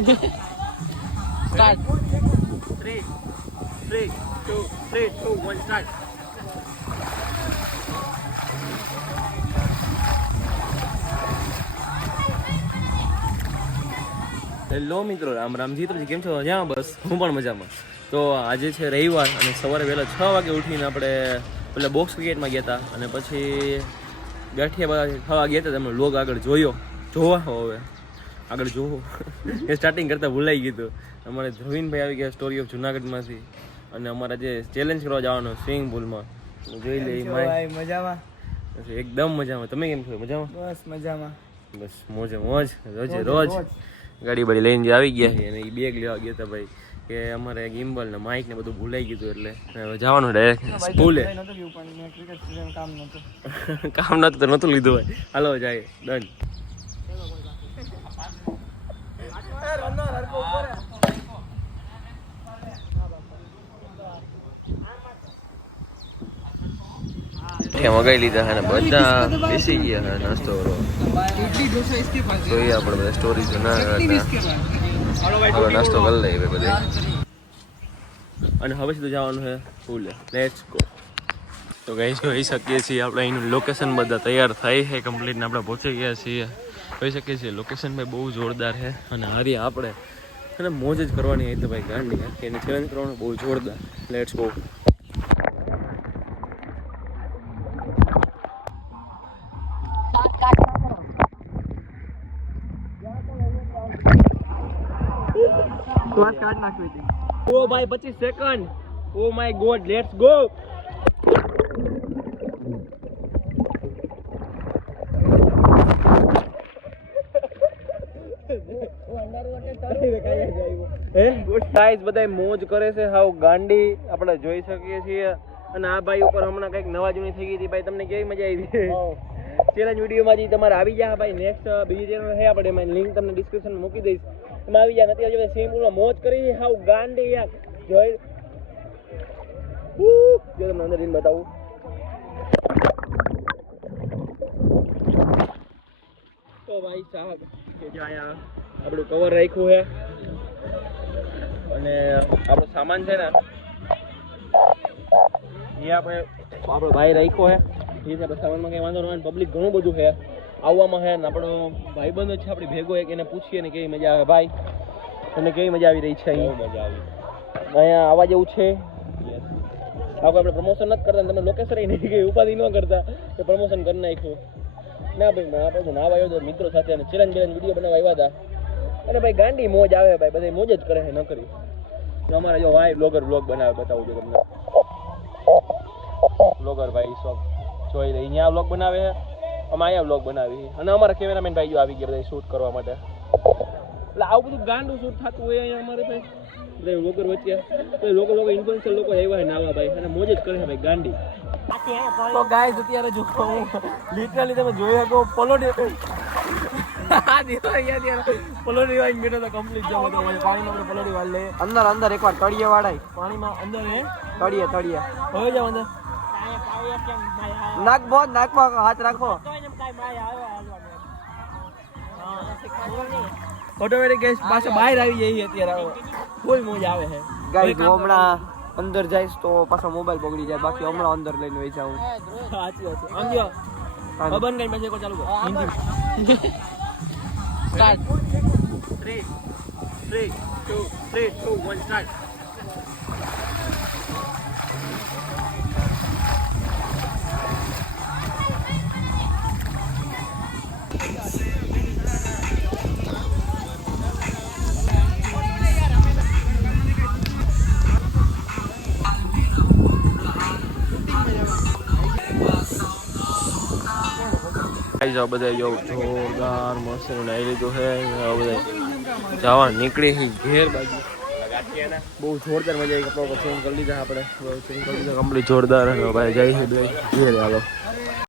Start 3 2 1 start. Hello મિત્રો, રામ રામજી. તો કેમ છો? જ્યાં બસ હું પણ મજામાં. તો આજે છે રવિવાર અને સવારે વહેલા 6 વાગે ઉઠીને આપણે પેલા બોક્સ ક્રિકેટમાં ગયા હતા અને પછી ગાંઠિયા ખાવા ગયા હતા. તમે લોગ આગળ જોવા હવે આગળ જોવો એ સ્ટાર્ટિંગ કરતાં ભૂલાઈ ગયું હતું. અમારે ધ્રુવીનભાઈ આવી ગયા સ્ટોરી ઓફ જુનાગઢમાંથી અને અમારા જે ચેલેન્જ કરવા જવાનો સ્વિમિંગ પુલમાં જોઈ લે. મજામાં? એકદમ મજામાં. તમે કેમ છો? મજામાં? બસ મજામાં. બસ મોજે મોજ. રોજ ગાડી બાડી લઈને જે આવી ગયા છે અને એ બેગ લેવા ગયા હતા ભાઈ કે અમારે ગિમ્બલ ને માઇક ને બધું ભૂલાઈ ગયું એટલે જવાનું ડાયરેક્ટ સ્કૂલે. કામ નતું તો નતું લીધું ભાઈ. હાલો જાય ડન. મગાઈ લીધા અને બધા બેસી ગયા છે નાસ્તો કરવા. જોઈએ આપણે બધા સ્ટોરી ના નાસ્તો કરી લઈએ બધા અને હવે સીધું જવાનું છે સ્કૂલે. Let's go. તો ગાઈસ જોઈ શકીએ છીએ આપણે અહીંનું લોકેશન બધા તૈયાર થાય છે કમ્પ્લીટ ને આપણે પહોંચી ગયા છીએ. જોઈ શકીએ છીએ લોકેશન ભાઈ બહુ જોરદાર છે અને હારી આપણે અને મોજ જ કરવાની હોય તો ભાઈ ગાંડી એને ચેલેન્જ કરવાનું બહુ જોરદાર. Let's go. ઓ ભાઈ 25 second. Oh my God. Let's go. Guys બધા મોજ કરે છે હાવ ગાંડી આપણે જોઈ શકીએ છીએ અને આ ભાઈ ઉપર હમણાં કઈક નવા જૂની થઈ ગઈ હતી ભાઈ. તમને કેવી મજા આવી? ચેલેન્જ વિડીયોમાં જે તમારે આવી જાય ભાઈ. નેક્સ્ટ બીજી ચેનલ છે આપણે એમાં લિંક તમને ડિસ્ક્રિપ્શનમાં મૂકી દઈશ. એમાં આવી જાય. નથી સ્વિમિંગ પુલમાં મોજ કરી હાવ ગાંડી યાર. જોઈ જો તમને અંદર જઈને બતાવું. તો ભાઈ સાહેબ કે જો અહીંયા આપણું કવર રાખ્યું છે અને આપણો સામાન છે ને એ આપણો ભાઈ રાખ્યો છે. એ છે સામાનમાં કંઈ વાંધો નહીં. પબ્લિક ઘણું બધું છે આવવામાં છે ને આપણો ભાઈબંધ છે આપણી ભેગો એક એને પૂછીએ ને કેવી મજા આવે. ભાઈ તમને કેવી મજા આવી રહી છે? અહીં મજા આવી. અહીંયા આવવા જેવું છે. આપણે પ્રમોશન નથી કરતા. તમે લોકેશન નહીં કે ઉપાધિ ન કરતા કે પ્રમોશન કરી નાખ્યું ના ભાઈ. ના આપણે ના આવ્યો મિત્રો સાથે અને ચેલેન્જ વિડીયો બનાવવા આવ્યા હતા અને ભાઈ ગાંડી મોજ આવે ભાઈ. બધા મોજ જ કરે છે ન કરી. અમારે જો ભાઈ બ્લોગર બ્લોગ બનાવે બતાવું છું તમને. બ્લોગર ભાઈ શોખ જોઈ રહી અહીંયા બ્લોગ બનાવે છે. અમે અહીંયા બ્લોગ બનાવી અને અમારા કેમેરામેન ભાઈ જો આવી ગયા બધા શૂટ કરવા માટે. એટલે આવું બધું ગાંડું શૂટ થતું હોય અહીંયા અમારે ભાઈ બધા બ્લોગર વચ્ચે. તો લોકો ઇન્ફ્લુએન્સર લોકો આવ્યા છે નાવા ભાઈ અને મોજ જ કરે છે ભાઈ ગાંડી. તો ગાઈસ અત્યારે જો હું લિટરલી તમે જોઈ શકો પલોડી પલોડી વાળી બેઠો તો કમ્પ્લીટ જો પાણીમાં પલોડી વાળ લે અંદર એકવાર તળિયે વાળાય પાણીમાં અંદર હે તળિયે હવે જાવ અંદર નાકમાં હાથ રાખો. ઓટોમેટિક ગેસ પાછો બહાર આવી જાય અત્યારે ફૂલ મોજ આવે છે ગાઈસ. હમણાં અંદર જઈશ તો પાછો મોબાઈલ બગડી જાય. બાકી હમણાં અંદર લઈને વહી જાઉં. સાચી વાત છે. સમજો ખબર કઈ મેસેજ ચાલુ કર હિન્દી સ્ટાર્ટ 3 2 1 સ્ટાર્ટ. બધા જો જોરદાર મસ્ત નાઈ લીધું છે. બધા જવા નીકળી ઘેર બાજુ. બહુ જોરદાર મજા આવી. કપડા ચેન્જ કરી લીધા આપણે. કમ્પ્લીટ જોરદાર ભાઈ જાય છે ઘેર. હાલો